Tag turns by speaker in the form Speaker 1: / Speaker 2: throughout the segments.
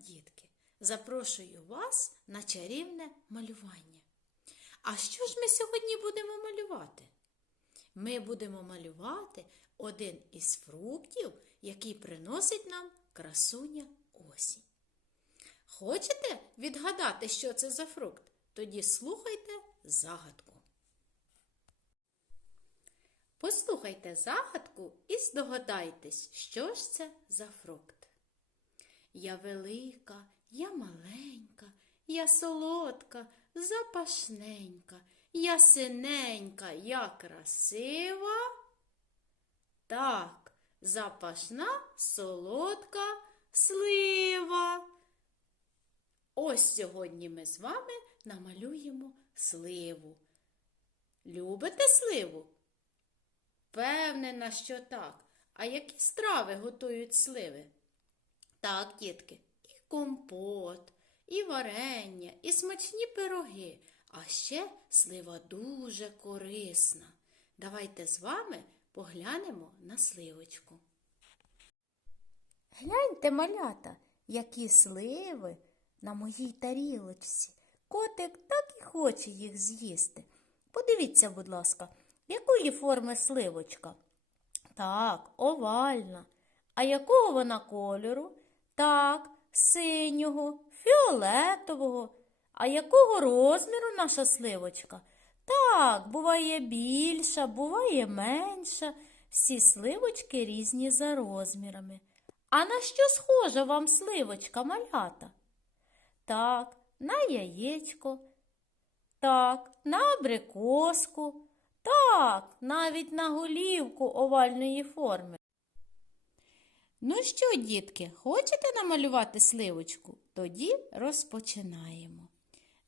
Speaker 1: дітки, запрошую вас на чарівне малювання. А що ж ми сьогодні будемо малювати? Ми будемо малювати один із фруктів, який приносить нам красуня осінь. Хочете відгадати, що це за фрукт? Тоді слухайте загадку. Послухайте загадку і здогадайтесь, що ж це за фрукт. Я велика, я маленька, я солодка, запашненька, я синенька, я красива. Так, запашна, солодка слива. Ось сьогодні ми з вами намалюємо сливу. Любите сливу? Впевнена, що так. А які страви готують сливи? Так, дітки, і компот, і варення, і смачні пироги. А ще слива дуже корисна. Давайте з вами поглянемо на сливочку.
Speaker 2: Гляньте, малята, які сливи на моїй тарілочці. Котик так і хоче їх з'їсти. Подивіться, будь ласка, якої форми сливочка? Так, овальна. А якого вона кольору? Так, синього, фіолетового. А якого розміру наша сливочка? Так, буває більша, буває менша. Всі сливочки різні за розмірами. А на що схожа вам сливочка, малята? Так, на яєчко. Так, на абрикоску. Так, навіть на голівку овальної форми.
Speaker 1: Ну що, дітки, хочете намалювати сливочку? Тоді розпочинаємо.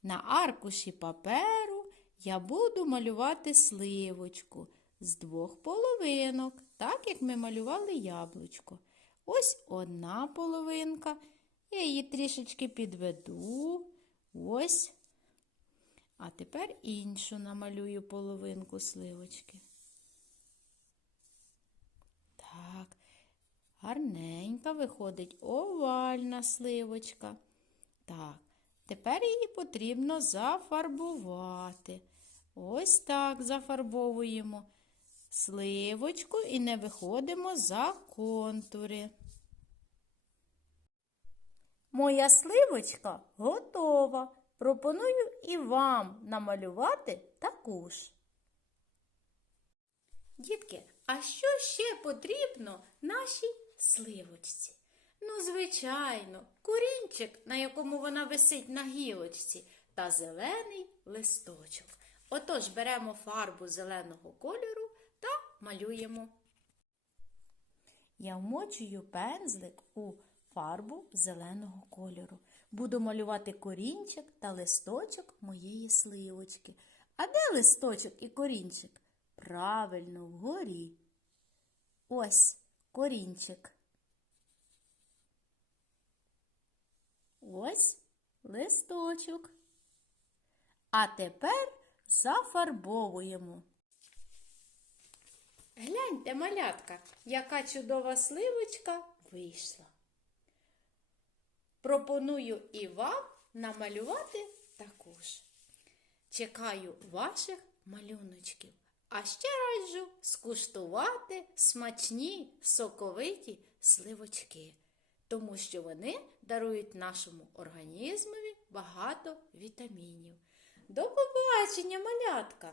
Speaker 1: На аркуші паперу я буду малювати сливочку з двох половинок, так як ми малювали яблучко. Ось одна половинка. Я її трішечки підведу. Ось. А тепер іншу намалюю половинку сливочки. Так, гарненька виходить овальна сливочка. Так, тепер її потрібно зафарбувати. Ось так зафарбовуємо сливочку і не виходимо за контури.
Speaker 2: Моя сливочка готова. Пропоную і вам намалювати таку ж.
Speaker 1: Дітки, а що ще потрібно нашій сливочці? Ну, звичайно, корінчик, на якому вона висить на гілочці, та зелений листочок. Отож беремо фарбу зеленого кольору та малюємо.
Speaker 2: Я вмочую пензлик у фарбу зеленого кольору. Буду малювати корінчик та листочок моєї сливочки. А де листочок і корінчик? Правильно, вгорі. Ось корінчик. Ось листочок. А тепер зафарбовуємо.
Speaker 1: Гляньте, малятка, яка чудова сливочка вийшла. Пропоную і вам намалювати також. Чекаю ваших малюночків. А ще раджу скуштувати смачні соковиті сливочки, тому що вони дарують нашому організмові багато вітамінів. До побачення, малятка!